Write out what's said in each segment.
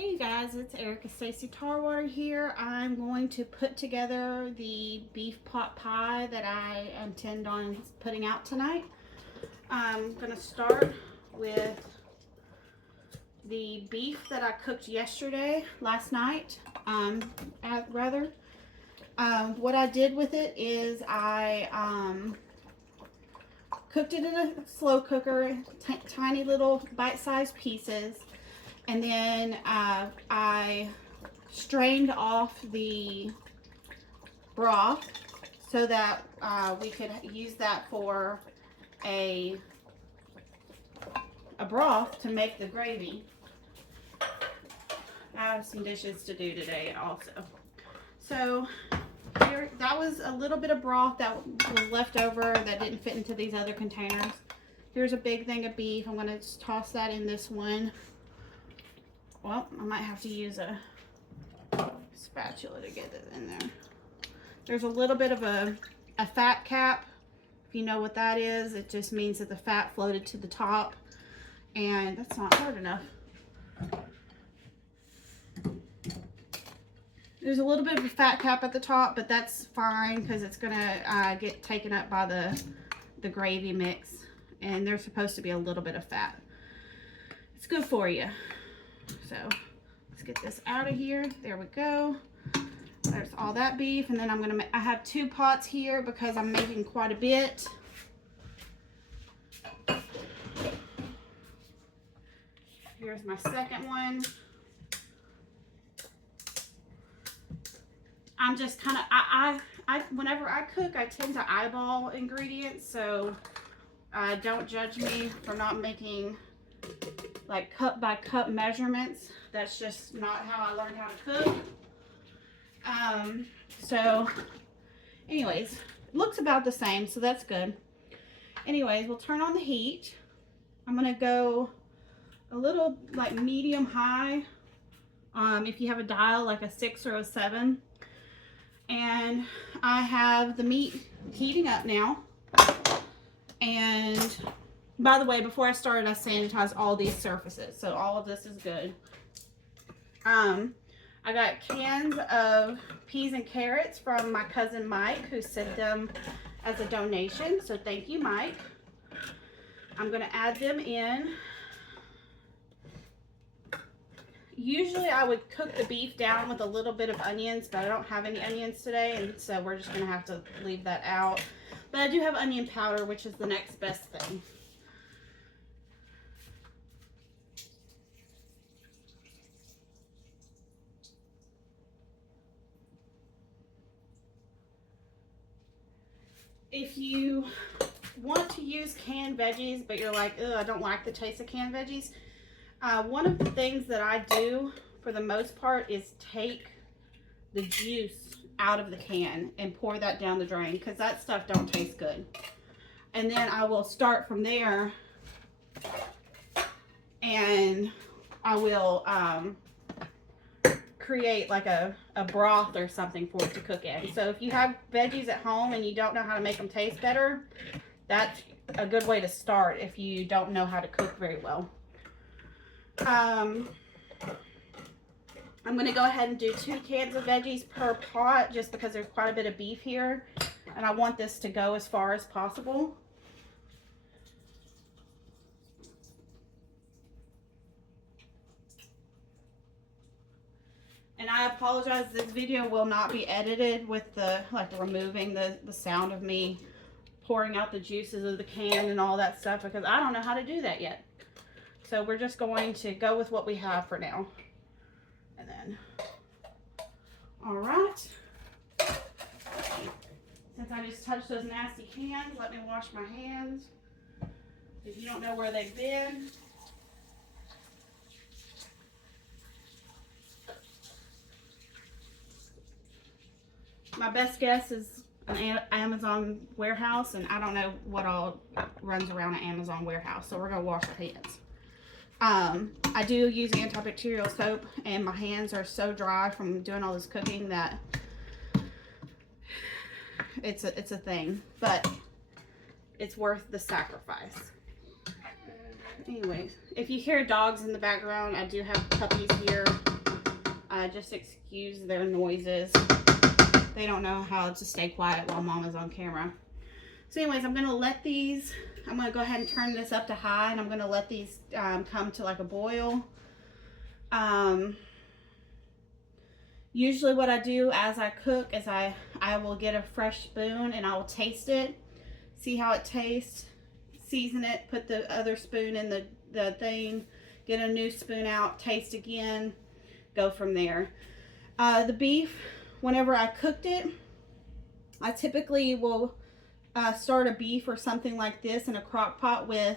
Hey you guys, it's Erica Stacy Tarwater here. I'm going to put together the beef pot pie that I intend on putting out tonight. I'm going to start with the beef that I cooked last night, what I did with it is I cooked it in a slow cooker, tiny little bite-sized pieces. And then I strained off the broth so that we could use that for a broth to make the gravy. I have some dishes to do today also. So here, that was a little bit of broth that was left over that didn't fit into these other containers. Here's a big thing of beef. I'm going to just toss that in this one. Well, I might have to use a spatula to get it in there. There's a little bit of a fat cap. If you know what that is, it just means that the fat floated to the top. And that's not hard enough. There's a little bit of a fat cap at the top, but that's fine because it's going to get taken up by the gravy mix. And there's supposed to be a little bit of fat. It's good for you. So let's get this out of here. There we go. There's all that beef, and then I have 2 pots here because I'm making quite a bit. Here's my second one. I'm just kind of, whenever I cook, I tend to eyeball ingredients, so don't judge me for not making like cup by cup measurements. That's just not how I learned how to cook. So anyways, it looks about the same, so that's good. Anyways, we'll turn on the heat. I'm gonna go a little like medium high. If you have a dial like a 6 or a 7. And I have the meat heating up now. And by the way, before I started, I sanitized all these surfaces, so all of this is good. I got cans of peas and carrots from my cousin Mike, who sent them as a donation, so thank you, Mike. I'm going to add them in. Usually I would cook the beef down with a little bit of onions, but I don't have any onions today, and so we're just going to have to leave that out. But I do have onion powder, which is the next best thing. If you want to use canned veggies, but you're like, ugh, I don't like the taste of canned veggies, one of the things that I do for the most part is take the juice out of the can and pour that down the drain, because that stuff don't taste good. And then I will start from there, and I will create like a broth or something for it to cook in. So if you have veggies at home and you don't know how to make them taste better, that's a good way to start if you don't know how to cook very well. I'm going to go ahead and do 2 cans of veggies per pot, just because there's quite a bit of beef here and I want this to go as far as possible. And I apologize, this video will not be edited with the, like, removing the sound of me pouring out the juices of the can and all that stuff, because I don't know how to do that yet. So we're just going to go with what we have for now. And then, all right. Since I just touched those nasty cans, let me wash my hands. If you don't know where they've been. My best guess is an Amazon warehouse, and I don't know what all runs around an Amazon warehouse, so we're going to wash our hands. I do use antibacterial soap, and my hands are so dry from doing all this cooking that it's a thing, but it's worth the sacrifice. anyways, if you hear dogs in the background, I do have puppies here. Just excuse their noises. They don't know how to stay quiet while Mama's on camera. So anyways, I'm going to let these, I'm going to go ahead and turn this up to high, and I'm going to let these come to like a boil. Usually what I do as I cook is I will get a fresh spoon and I will taste it, see how it tastes, season it, put the other spoon in the thing, get a new spoon out, taste again, go from there. The beef, whenever I cooked it, I typically will start a beef or something like this in a crock pot with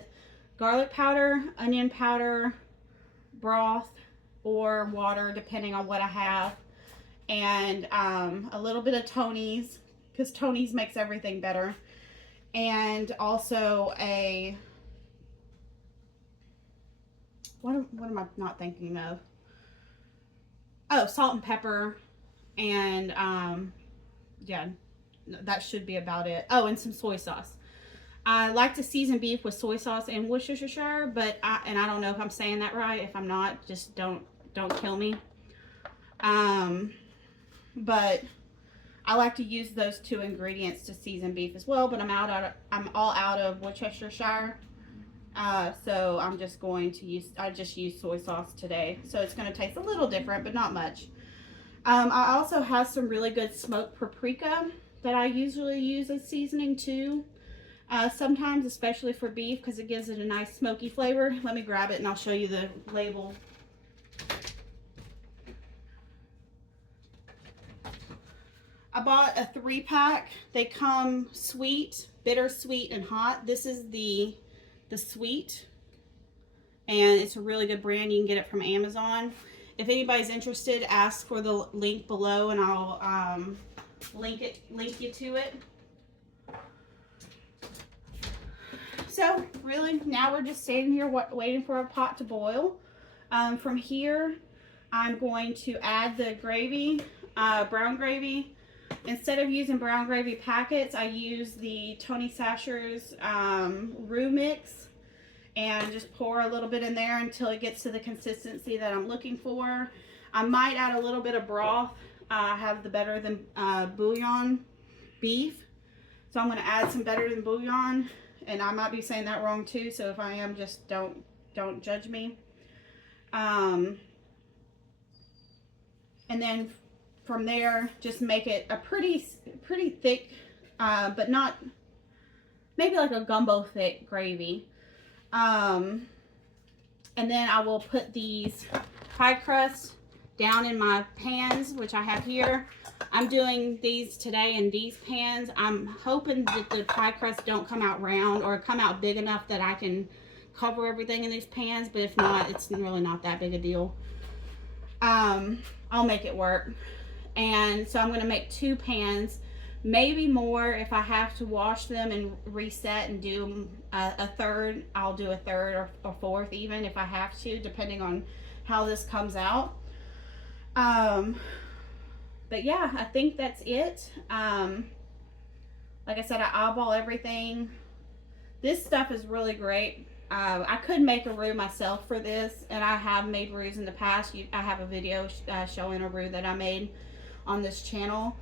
garlic powder, onion powder, broth, or water, depending on what I have, and a little bit of Tony's, because Tony's makes everything better, and also a, what am I not thinking of? Oh, salt and pepper, and yeah, that should be about it. Oh, and some soy sauce. I like to season beef with soy sauce and Worcestershire, but I don't know if I'm saying that right. If I'm not, just don't kill me. But I like to use those two ingredients to season beef as well. But I'm all out of Worcestershire, so I'm just going to use. I just use soy sauce today, so it's going to taste a little different, but not much. I also have some really good smoked paprika that I usually use as seasoning too. Sometimes, especially for beef, because it gives it a nice smoky flavor. Let me grab it and I'll show you the label. I bought a 3-pack. They come sweet, bittersweet, and hot. This is the sweet, and it's a really good brand. You can get it from Amazon. If anybody's interested, ask for the link below, and I'll link you to it. So really, now we're just standing here waiting for our pot to boil. From here, I'm going to add the gravy, brown gravy. Instead of using brown gravy packets, I use the Tony Sacher's roux mix, and just pour a little bit in there until it gets to the consistency that I'm looking for. I might add a little bit of broth. I have the Better Than Bouillon beef, so I'm going to add some Better Than Bouillon, and I might be saying that wrong too, so if I am, just don't judge me. And then from there, just make it a pretty thick, but not, maybe like a gumbo thick gravy. And then I will put these pie crusts down in my pans, which I have here. I'm doing these today in these pans. I'm hoping that the pie crusts don't come out round or come out big enough that I can cover everything in these pans, but if not, it's really not that big a deal. I'll make it work. And so I'm going to make 2 pans, maybe more if I have to wash them and reset and do a third. I'll do a third or fourth even if I have to, depending on how this comes out. But yeah, I think that's it. Like I said, I eyeball everything. This stuff is really great. I could make a roux myself for this, and I have made roux in the past. I have a video showing a roux that I made on this channel.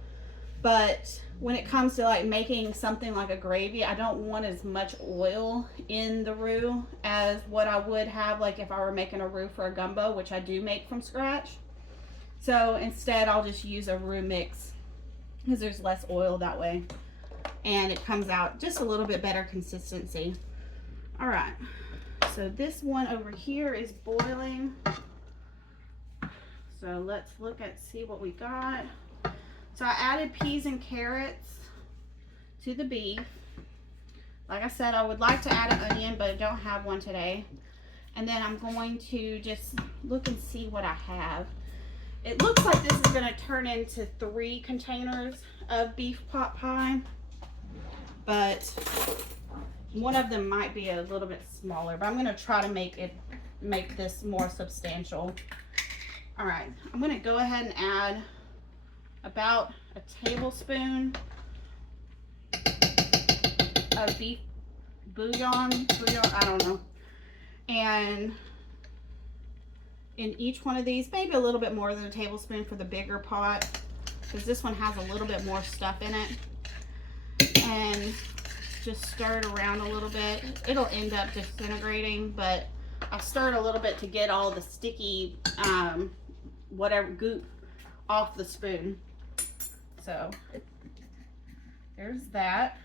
But when it comes to like making something like a gravy, I don't want as much oil in the roux as what I would have like if I were making a roux for a gumbo, which I do make from scratch. So instead I'll just use a roux mix because there's less oil that way, and it comes out just a little bit better consistency. All right, so this one over here is boiling. So let's see what we got. So I added peas and carrots to the beef. Like I said, I would like to add an onion, but I don't have one today. And then I'm going to just look and see what I have. It looks like this is going to turn into 3 containers of beef pot pie, but one of them might be a little bit smaller, but I'm going to try to make this more substantial. All right, I'm going to go ahead and add about a tablespoon of beef bouillon, I don't know. And in each one of these, maybe a little bit more than a tablespoon for the bigger pot, because this one has a little bit more stuff in it. And just stir it around a little bit. It'll end up disintegrating, but I stirred a little bit to get all the sticky whatever goop off the spoon. So there's that.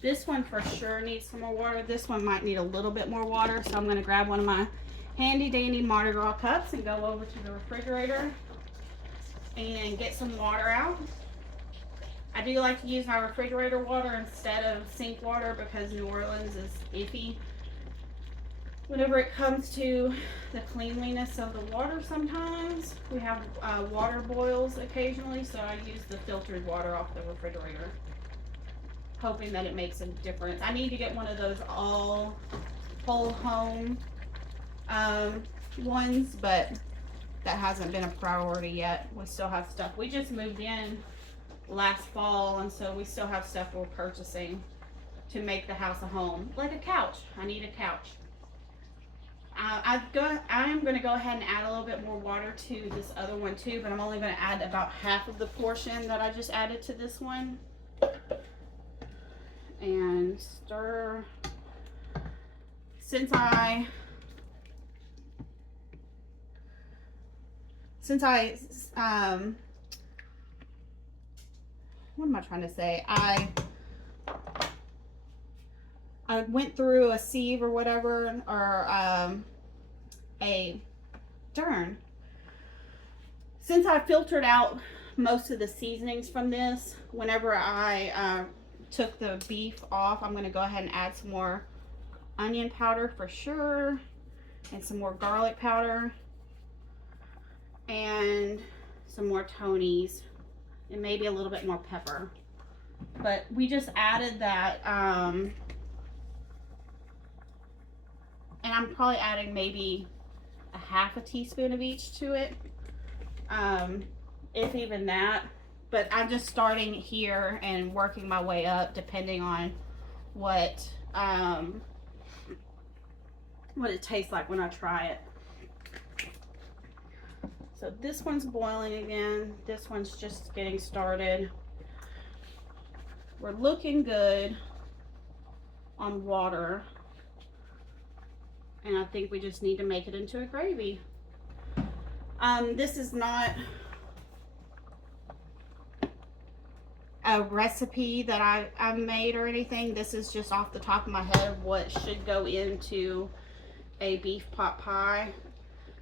This one for sure needs some more water. This one might need a little bit more water, so I'm going to grab one of my handy dandy Mardi Gras cups and go over to the refrigerator and get some water out. I do like to use my refrigerator water instead of sink water because New Orleans is iffy whenever it comes to the cleanliness of the water. Sometimes we have water boils occasionally, so I use the filtered water off the refrigerator, hoping that it makes a difference. I need to get one of those all whole home ones, but that hasn't been a priority yet. We still have stuff. We just moved in last fall, and so we still have stuff we're purchasing to make the house a home, like a couch. I need a couch. I am going to go ahead and add a little bit more water to this other one too, but I'm only going to add about half of the portion that I just added to this one. And stir. Since I what am I trying to say? I went through a sieve or whatever, or since I filtered out most of the seasonings from this, whenever I took the beef off, I'm going to go ahead and add some more onion powder for sure, and some more garlic powder, and some more Tony's, and maybe a little bit more pepper. But we just added that, and I'm probably adding maybe a half a teaspoon of each to it, if even that. But I'm just starting here and working my way up depending on what it tastes like when I try it. So this one's boiling again. This one's just getting started. We're looking good on water, and I think we just need to make it into a gravy. This is not a recipe that I made or anything. This is just off the top of my head of what should go into a beef pot pie.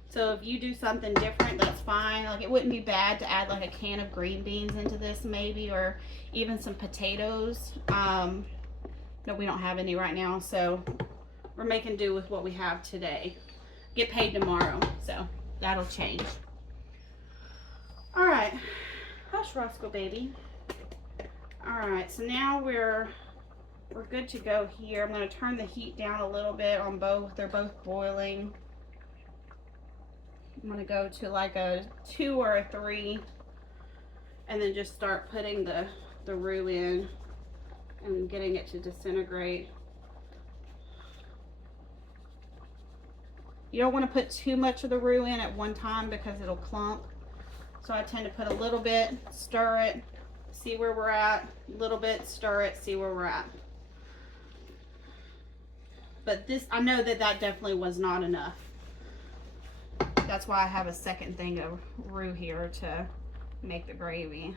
So if you do something different, that's fine. Like, it wouldn't be bad to add like a can of green beans into this maybe, or even some potatoes. No, we don't have any right now, so we're making do with what we have today. Get paid tomorrow, so that'll change. All right, hush, Roscoe baby. All right, so now we're good to go here. I'm going to turn the heat down a little bit on both. They're both boiling. I'm going to go to like a 2 or a 3, and then just start putting the roux in and getting it to disintegrate. You don't want to put too much of the roux in at one time because it'll clump. So I tend to put a little bit, stir it, see where we're at, a little bit, stir it, see where we're at. But this, I know that definitely was not enough. That's why I have a second thing of roux here to make the gravy.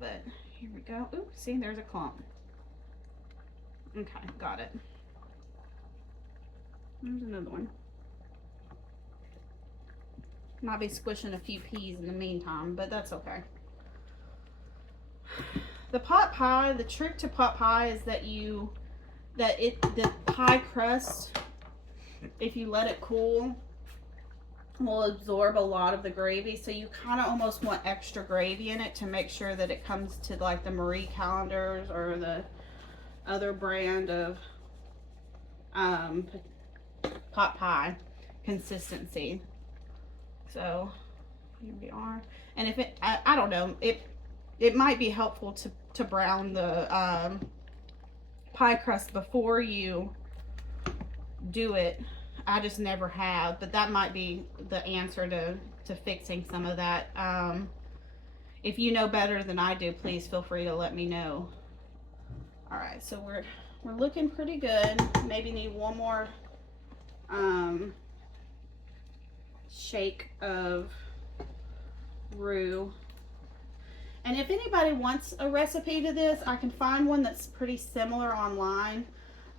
But here we go. Ooh, see, there's a clump. Okay, got it. There's another one. Might be squishing a few peas in the meantime, but that's okay. The pot pie, the trick to pot pie is that the pie crust, if you let it cool, will absorb a lot of the gravy. So you kind of almost want extra gravy in it to make sure that it comes to like the Marie Callender's or the other brand of pot pie consistency. So here we are. And if it, I don't know, it might be helpful to brown the pie crust before you do it. I just never have, but that might be the answer to fixing some of that. If you know better than I do, please feel free to let me know. All right, so we're looking pretty good. Maybe need one more shake of roux. And if anybody wants a recipe to this, I can find one that's pretty similar online.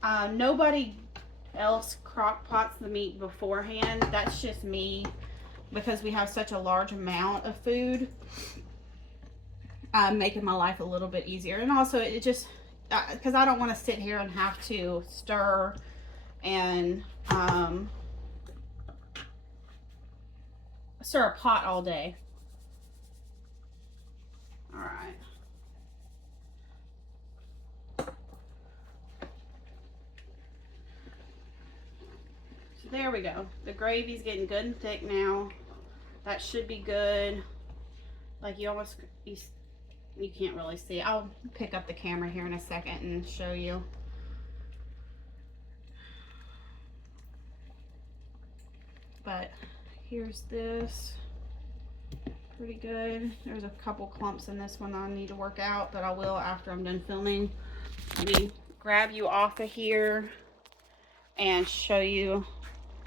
Nobody else crock pots the meat beforehand. That's just me, because we have such a large amount of food, making my life a little bit easier. And also it just, because I don't want to sit here and have to stir and stir a pot all day. All right. So there we go. The gravy's getting good and thick now. That should be good. Like you can't really see. I'll pick up the camera here in a second and show you. But here's this. Pretty good. There's a couple clumps in this one that I need to work out, but I will after I'm done filming. Let me grab you off of here and show you.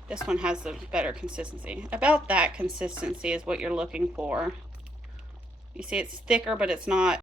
This one has a better consistency. About that consistency is what you're looking for. You see it's thicker, but it's not